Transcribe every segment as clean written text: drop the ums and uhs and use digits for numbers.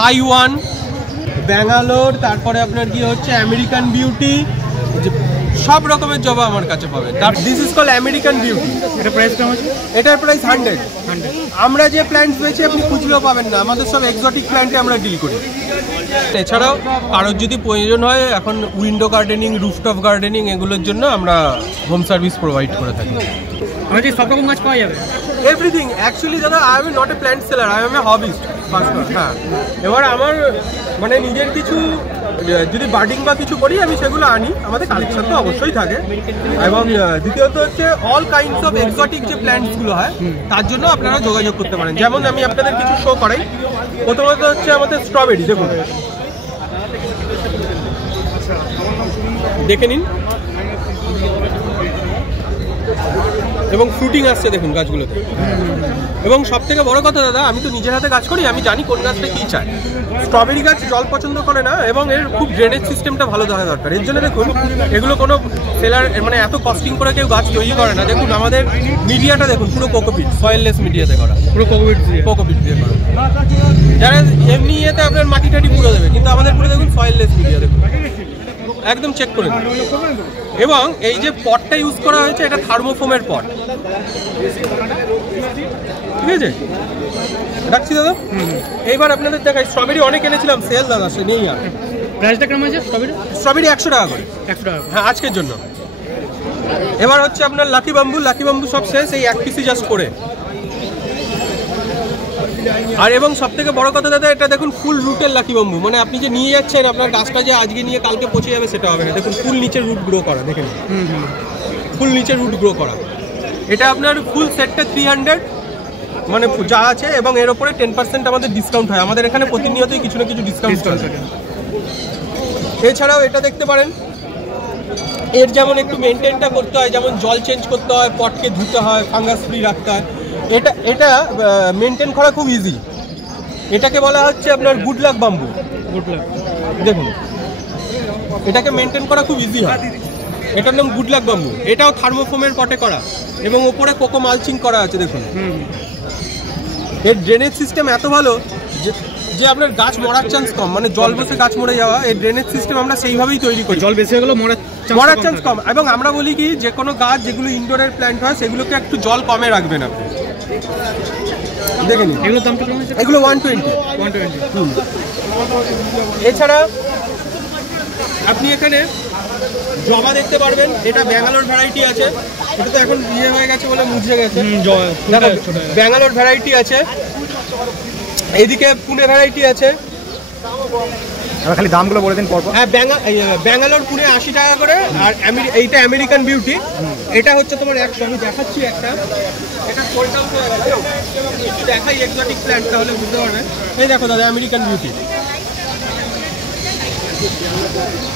Taiwan, Bangalore, তারপরে আপনার কি হচ্ছে আমেরিকান বিউটি, সব রকমের জবা আমার কাছে পাবেন। This is call American beauty. এটা প্রাইস কেমন আছে? এটার প্রাইস 100। আমরা যে প্ল্যান্ট পেয়েছি আপনি খুঁজলেও পাবেন না, আমাদের সব এক্সোটিক প্ল্যান্টে আমরা ডিল করি। এছাড়াও কারোর যদি প্রয়োজন হয়, এখন উইন্ডো গার্ডেনিং, রুফটপ গার্ডেনিং এগুলোর জন্য আমরা হোম সার্ভিস প্রোভাইড করে থাকি। আমার যে সব রকম গাছ পাওয়া যাবে? এভরিথিং। অ্যাকচুয়ালি দাদা, I am not a plant seller, I M A hobbyist first. হ্যাঁ, এবার আমার মানে নিজের কিছু যদি বার্ডিং বা কিছু করি আমি সেগুলো আনি, আমাদের কালেকশন তো অবশ্যই থাকে। এবং দ্বিতীয়ত হচ্ছে অল কাইন্ডস অফ এক্সোটিক যে প্ল্যান্টসগুলো হয় তার জন্য আপনারা যোগাযোগ করতে পারেন। যেমন আমি আপনাদের কিছু শো করাই। প্রথমত হচ্ছে আমাদের স্ট্রবেরি, দেখুন, দেখে নিন, এবং ফ্রুটিং আসছে দেখুন গাছগুলোতে। এবং সব থেকে বড় কথা দাদা, আমি তো নিজের হাতে গাছ করি, আমি জানি কোন গাছটা কী চায়। স্ট্রবেরি গাছ জল পছন্দ করে না, এবং এর খুব ড্রেনেজ সিস্টেমটা ভালো থাকা দরকার। এর জন্য দেখুন এগুলো কোনো সেলার মানে এত কস্টিং করে কেউ গাছ তৈরি করে না। দেখুন আমাদের মিডিয়াটা দেখুন, পুরো কোকোপিট, সয়েললেস মিডিয়াতে করা, পুরো কোকোপিট দিয়ে করা। যারা এমনি ইয়েতে আপনার মাটি টাটি পুরো দেবে, কিন্তু আমাদের পুরো দেখুন সয়েললেস মিডিয়া, দেখুন একদম চেক করে। এবং এই যে পটটা ইউজ করা হয়েছে এটা থার্মোফোমের পট, ঠিক আছে? রাখছি দাদা। এইবার আপনাদের দেখাই স্ট্রবেরি অনেক এনেছিলাম, সেল দাদা সে নেই আর। প্রাইসটা কেমন আছে স্ট্রবেরি? স্ট্রবেরি 100 টাকা করে। 100 টাকা? হ্যাঁ, আজকের জন্য। এবার হচ্ছে আপনার লাকি বাম্বু সব শেষ, এই এক পিসি জাস্ট করে। আর এবং সব থেকে বড় কথা দাদা, এটা দেখুন ফুল রুটের লাকি বাম্বু, মানে আপনি যে নিয়ে যাচ্ছেন আপনার গাছটা যে আজকে নিয়ে কালকে পচে যাবে সেটা হবে না। দেখুন ফুল নিচে রুট গ্রো করা, দেখেন ফুল নিচে রুট গ্রো করা। এটা আপনার ফুল সেটটা 300 মানে যা আছে, এবং এর ওপরে 10% আমাদের ডিসকাউন্ট হয়। আমাদের এখানে প্রতিনিয়তই কিছু না কিছু ডিসকাউন্ট চলে। এছাড়াও এটা দেখতে পারেন, এর যেমন একটু মেনটেনটা করতে হয়, যেমন জল চেঞ্জ করতে হয়, পটকে ধুতে হয়, ফাঙ্গাস ফ্রি রাখতে হয়। এটা মেনটেন করা খুব ইজি। এটাকে বলা হচ্ছে আপনার গুড লাক বাম্বু। দেখুন এটাকে মেনটেন করা খুব ইজি হয়, এটার নাম গুড লাক বাম্বু। এটাও থার্মোফোমের পটে করা, এবং ওপরে কোকো মালচিং করা আছে। দেখুন এর ড্রেনেজ সিস্টেম এত ভালো যে আপনার গাছ মরার চান্স কম, মানে জল বসে গাছ মরে যাওয়া। এই ড্রেনেজ সিস্টেম আমরা সেইভাবেই তৈরি করি, জল বেশি হয়ে গেলে মরার চান্স কম। এবং আমরা বলি কি, যে কোনো গাছ যেগুলো ইনডোরের প্ল্যান্ট হয় সেগুলোকে একটু জল কমে রাখবেন আপনি। দেখে নিন এগুলোর দাম কেমন আছে? এগুলো 120। এছাড়া আপনি এখানে জবা দেখতে পারবেন, এটা ব্যাঙ্গালোর ভ্যারাইটি আছে। এটা তো এখন ইয়ে হয়ে গেছে বলে মুছে গেছে। ব্যাঙ্গালোর ভ্যারাইটি আছে, এদিকে পুনে ভ্যারাইটি আছে। খালি দামগুলো বলে দিন পরপর। হ্যাঁ, ব্যাঙ্গালোর পুনে 80 টাকা করে। আর এইটা আমেরিকান বিউটি, এটা হচ্ছে তোমার 100। আমি দেখাচ্ছি একটা, এটা কোল্টাল হয়ে গেছে, দেখাই এক্সোটিক প্ল্যান্ট, তাহলে বুঝতে পারবেন। এই দেখো দাদা আমেরিকান বিউটি।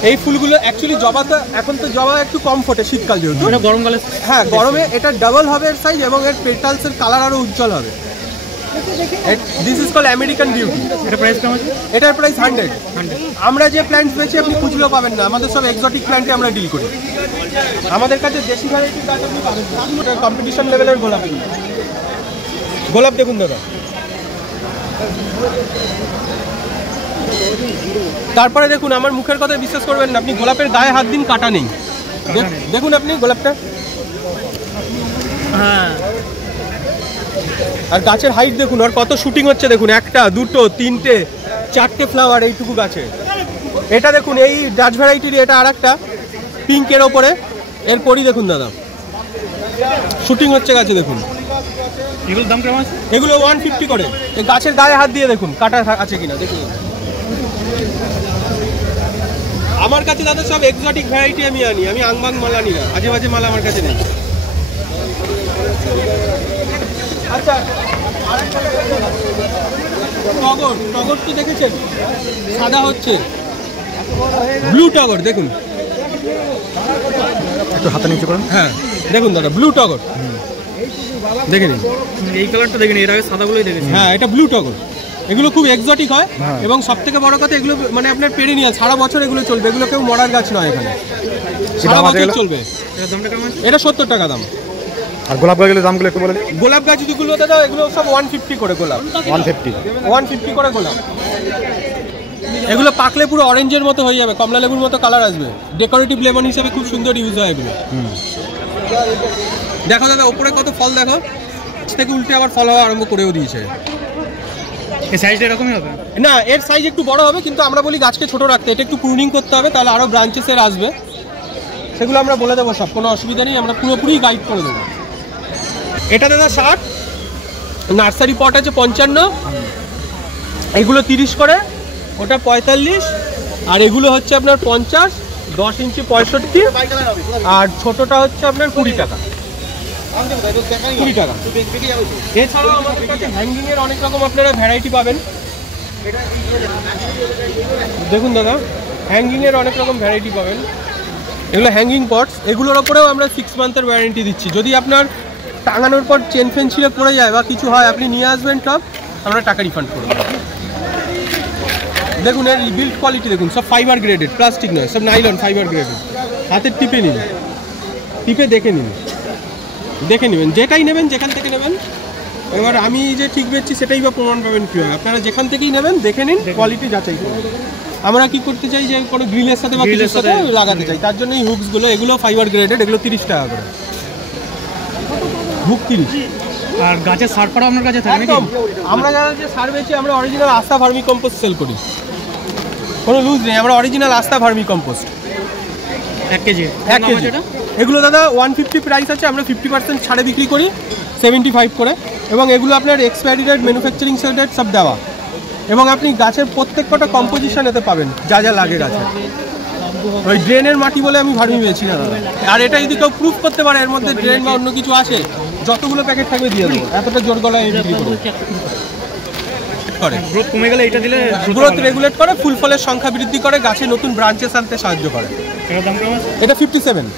এই ফুলগুলো অ্যাকচুয়ালি জবাটা এখন তো জবা একটু কম ফোটে শীতকাল যেহেতু, গরমকালে। হ্যাঁ, গরমে এটা ডাবল হবে এর সাইজ, এবং এর পেটালসের কালার আরো উজ্জ্বল হবে। This is call American beauty. এটা প্রাইস কেমন আছে? এটার প্রাইস 100। আমরা যে প্ল্যান্ট পেয়েছি আপনি খুঁজলেও পাবেন না, আমাদের সব এক্সোটিক প্ল্যান্টে আমরা ডিল করি। আমাদের কাছে দেশি ভ্যারাইটির গাছ আপনি পাবেন। কম্পিটিশন লেভেলের গোলাপ দেখুন দাদা। তারপরে দেখুন, আমার মুখের কথা বিশ্বাস করবেন না, আপনি গোলাপের গায়ে হাত দিন, কাটা নেই। দেখুন আপনি গোলাপটা, হ্যাঁ, আর গাছের হাইট দেখুন, আর কত শুটিং হচ্ছে দেখুন, 1, 2, 3, 4টে ফ্লাওয়ার এইটুকু গাছে। এটা দেখুন এই ডাচ ভ্যারাইটির, এটা আর একটা পিঙ্কের ওপরে এর পরই দেখুন দাদা শুটিং হচ্ছে গাছে। দেখুন এগুলোর দাম কেমন আছে? এগুলো 150 করে। এই গাছের গায়ে হাত দিয়ে দেখুন কাটা আছে কিনা দেখুন। আমার কাছে দাদা সব এক্সোটিক ভ্যারাইটি আমি আনি, আমি আংবাং মাল আনি না, আজে বাজে মাল আমার কাছে নেই। আচ্ছা, টগর তো দেখেছেন, সাদা হচ্ছে, ব্লু টগর দেখুন, একটু হাতে নিচে করুন। হ্যাঁ দেখুন দাদা, ব্লু টগর দেখে নিন। এই কালারটা দেখে নিন, এর আগে সাদাগুলোই দেখেছি। হ্যাঁ, এটা ব্লু টগর। এগুলো খুব এক্সোটিক হয়, এবং সব থেকে বড় কথা এগুলো মানে আপনার পেরিনিয়াল, সারা বছর এগুলো চলবে। এগুলো কেউ মরার গাছ নয়, এখানে সারা বছর চলবে। এটা 70 টাকা দাম। আর গোলাপ গাছগুলোর দামগুলো একটু বলে দিন। গোলাপ গাছগুলো দাদা এগুলো সব 150 করে গোলাপ। 150 করে গোলাপ। এগুলো পাকলে পুরো অরেঞ্জের মতো হয়ে যাবে, কমলা লেবুর মতো কালার আসবে। ডেকোরেটিভ লেমন হিসেবে খুব সুন্দর ইউজ হয় এগুলো। দেখো দাদা ওপরে কত ফল, দেখো থেকে উল্টে আবার ফল হওয়া আরম্ভ করেও দিয়েছে। এই সাইজটা এরকমই হবে না, এর সাইজ একটু বড় হবে, কিন্তু আমরা বলি গাছকে ছোট রাখতে, এটা একটু প্রুনিং করতে হবে, তাহলে আরো ব্রাঞ্চেস এর আসবে। সেগুলো আমরা বলে দেবো সব, কোনো অসুবিধা নেই, আমরা পুরোপুরি গাইড করে দেবো। এটা দাদা 60, নার্সারি পট আছে 55, এগুলো 30 করে, ওটা 45, আর এগুলো হচ্ছে আপনার 50, 10 ইঞ্চি 65, আর ছোটটা হচ্ছে আপনার 20 টাকা। 20 টাকা। এছাড়াও আমাদের কাছে হ্যাঙ্গিং এর অনেক রকম আপনারা ভ্যারাইটি পাবেন। দেখুন দাদা, হ্যাঙ্গিং এর অনেক রকম ভ্যারাইটি পাবেন। এগুলো হ্যাঙ্গিং পটস, এগুলোর ওপরেও আমরা 6 মান্থের ওয়ারেন্টি দিচ্ছি। যদি আপনার টাঙানোর পর চেন ফেন ছিঁড়ে পড়ে যায় বা কিছু হয়, আপনি নিয়ে আসবেন সব, আমরা টাকা রিফান্ড করব। দেখুন এর বিল্ড কোয়ালিটি দেখুন, সব ফাইবার গ্রেডেড, প্লাস্টিক নয়, সব নাইলন ফাইবার গ্রেডেড। হাতে টিপে নিন, টিপে দেখে নিন, দেখে নেবেন যেটাই নেবেন, যেখান থেকে নেবেন। এবার আমি যে ঠিক বেচছি সেটাই বা প্রমাণ পাবেন কীভাবে? আপনারা যেখান থেকেই নেবেন দেখে নিন, কোয়ালিটি যাচাই করুন। আমরা কি করতে চাই যে কোনো গ্রিলের সাথে বা কিছুর সাথে লাগাতে চাই, তার জন্য এই হুকসগুলো, এগুলো ফাইবার গ্রেডেড, এগুলো 30 টাকা করে হুক, 30। আর গাছের সার পাড়া আপনার কাছে থাকে নাকি? একদম, আমরা যারা যে সার বেচি, আমরা অরিজিনাল আস্থা ভার্মি কম্পোস্ট সেল করি, কোনো লুজ নেই। আমরা অরিজিনাল আস্থা ভার্মি কম্পোস্ট 1 কেজি। 1 কেজি। এগুলো দাদা 150 প্রাইস আছে, আমরা 50% ছাড়ে বিক্রি করি, 75 করে। এবং এগুলো আপনার এক্সপায়ারি ডেট, ম্যানুফ্যাকচারিং ডেট সব দেওয়া। এবং আপনি গাছের প্রত্যেক কটা কম্পোজিশন এতে পাবেন, যা যা লাগে গাছে। ওই ড্রেনের মাটি বলে আমি ভার্মি পেয়েছি না দাদা। আর এটা যদি কেউ প্রুফ করতে পারে এর মধ্যে ড্রেন বা অন্য কিছু আছে, যতগুলো প্যাকেট থাকবে দিয়ে দেবো। এতটা জোর গলায় বিক্রি করবো। গ্রোথ কমে গেলে এটা দিলে গ্রোথ রেগুলেট করে, ফুল ফলের সংখ্যা বৃদ্ধি করে, গাছে নতুন ব্রাঞ্চেস আনতে সাহায্য করে। এর দাম কেমন? এটা 57।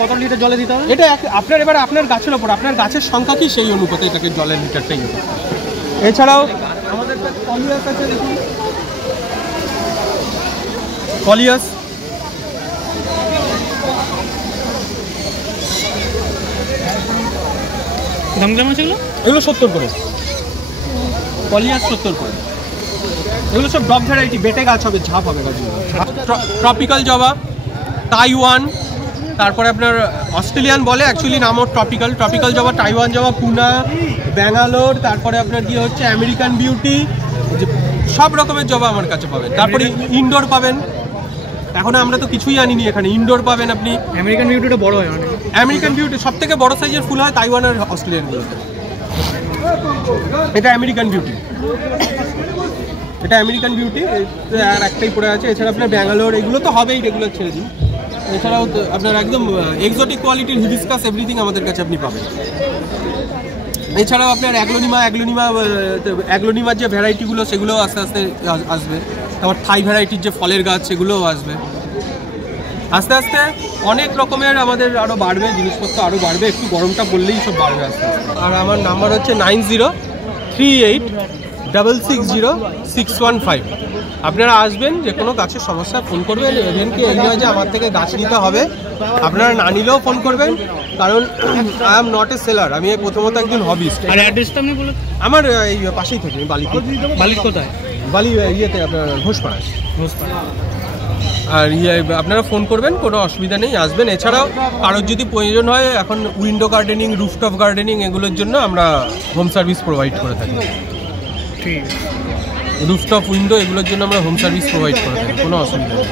কত লিটার জলে দিতে হবে? এটা আপনার এবার আপনার গাছের ওপর, আপনার গাছের সংখ্যা কি সেই অনুপাতে এটাকে জলের লিটারটাই হবে। এছাড়াও আমাদের কাছে কলিয়াস আছে, দেখুন কলিয়াস, দাম কেমন আছে এগুলো? এগুলো 70 করে, কলিয়াস 70 করে। এগুলো সব ডগ ভ্যারাইটি, বেটে গাছ হবে, ঝাপ হবে গাছগুলো। ট্রপিক্যাল জবা, তাইওয়ান, তারপরে আপনার অস্ট্রেলিয়ান বলে, অ্যাকচুয়ালি নামও ট্রপিক্যাল। ট্রপিক্যাল জবা, তাইওয়ান জবা, পুনা, ব্যাঙ্গালোর, তারপরে আপনার কি হচ্ছে আমেরিকান বিউটি, সব রকমের জবা আমার কাছে পাবেন। তারপরে ইনডোর পাবেন, এখন আমরা তো কিছুই আনিনি এখানে, ইনডোর পাবেন আপনি। আমেরিকান বিউটিটা বড় হয় অনেক। আমেরিকান বিউটি সব থেকে বড় সাইজের ফুল হয় তাইওয়ান আর অস্ট্রেলিয়ানগুলোতে। এটা আমেরিকান বিউটি, এটা আমেরিকান বিউটি, আর একটাই পড়ে আছে। এছাড়া আপনার ব্যাঙ্গালোর, এগুলো তো হবেই, রেগুলার ছেড়ে দিন। এছাড়াও তো আপনার একদম এক্সোটিক কোয়ালিটির হিবিস্কাস এভরিথিং আমাদের কাছে আপনি পাবেন। এছাড়াও আপনার অ্যাগ্লোনিমার যে ভ্যারাইটিগুলো, সেগুলোও আস্তে আস্তে আসবে। তারপর থাই ভ্যারাইটির যে ফলের গাছ, সেগুলোও আসবে আস্তে আস্তে। অনেক রকমের আমাদের আরও বাড়বে, জিনিসপত্র আরও বাড়বে, একটু গরমটা পড়লেই সব বাড়বে আস্তে আস্তে। আর আমার নাম্বার হচ্ছে 9038660615। আপনারা আসবেন, যে কোনো গাছের সমস্যা ফোন করবেন। এভেনকে এই নয় যে আমার থেকে গাছ নিতে হবে, আপনারা না নিলেও ফোন করবেন, কারণ I am not a seller, আমি প্রথমত একজন হবিস্ট। আর অ্যাড্রেসটা আপনি বলুন। আমার এই পাশেই থাকি, বালিতে। বালিত কোথায়? বালি ইয়েতে আপনার ঘোষপাড়ায়। আর আপনারা ফোন করবেন, কোনো অসুবিধা নেই, আসবেন। এছাড়াও কারোর যদি প্রয়োজন হয়, এখন উইন্ডো গার্ডেনিং, রুফটপ গার্ডেনিং, এগুলোর জন্য আমরা হোম সার্ভিস প্রোভাইড করে থাকি। ঠিক, রুফটপ, উইন্ডো, এগুলোর জন্য আমরা হোম সার্ভিস প্রোভাইড করে থাকি, কোনো অসুবিধা নেই।